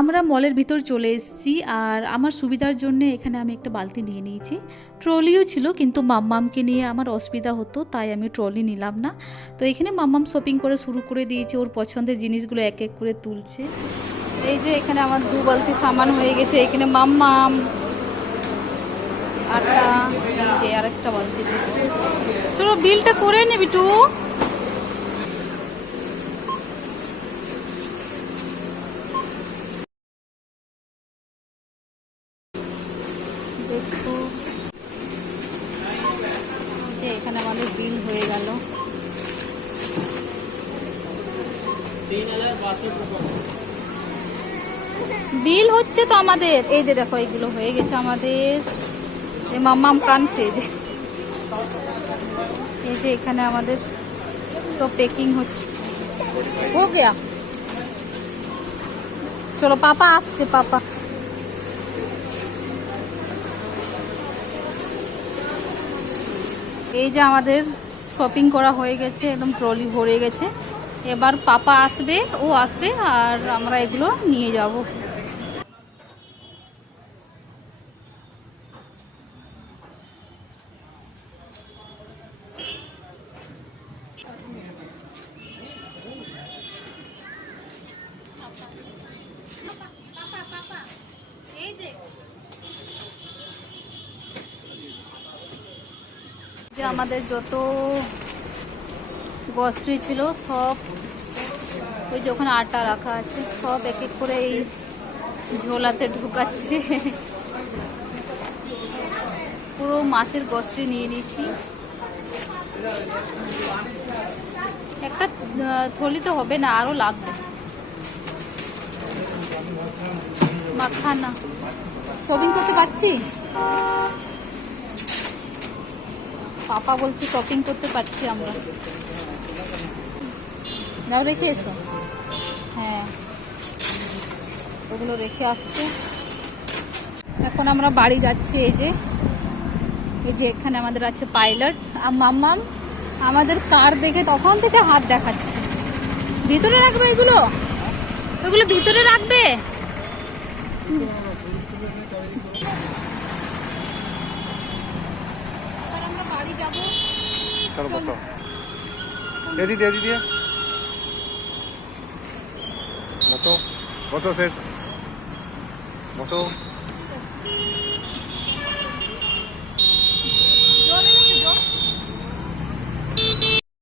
আমরা মলের ভিতর চলে এসেছি আর আমার সুবিধার জন্য এখানে আমি একটা বালতি নিয়ে নিয়েছি। ট্রলিও ছিল কিন্তু মাম্মামকে নিয়ে আমার অসুবিধা হতো, তাই আমি ট্রলি নিলাম না। তো এখানে মাম্মাম শপিং করে শুরু করে দিয়েছে, ওর পছন্দের জিনিসগুলো এক এক করে তুলছে। এই যে এখানে আমার 2 বালতি সামান হয়ে গেছে। এখানে মাম্মাম আটা, এই যে আরেকটা বালতি। চলো বিলটা করে নে বিটু। দেখো এখানে আমাদের বিল হয়ে গেল। বিল হচ্ছে তো আমাদের। এই যে দেখো এগুলো হয়ে গেছে আমাদের। এই মাম্মাম কানছে যে, এই যে এখানে আমাদের সব প্যাকিং হচ্ছে। হো গিয়া। চলো পাপা আসছে, পাপা। এই যে আমাদের শপিং করা হয়ে গেছে, একদম ট্রলি ভরে গেছে। এবার পাপা আসবে, ও আসবে আর আমরা এগুলো নিয়ে যাব। যে আমাদের যত গ্রসারি ছিল সব ওই যে ওখানে আটা রাখা আছে, সব এক এক করে এই ঝোলাতে ঢুকাচ্ছে। পুরো মাছের গ্রসারি নিয়ে নিয়েছি। একটা থলি তো হবে না, আরো লাগবে। মাখানা শপিং করতে পারছি, পাপা বলছে শপিং করতে পারছি আমরা। যাও রেখে এসো। হ্যাঁ ওগুলো রেখে আসছে। এখন আমরা বাড়ি যাচ্ছি। এই যে এখানে আমাদের আছে পাইলট আর মাম্মাম আমাদের কার দেখে তখন থেকে হাত দেখাচ্ছে। ভিতরে রাখবে এগুলো, ওগুলো ভিতরে রাখবে। আমরা বাড়ি যাবো। বসো বসো,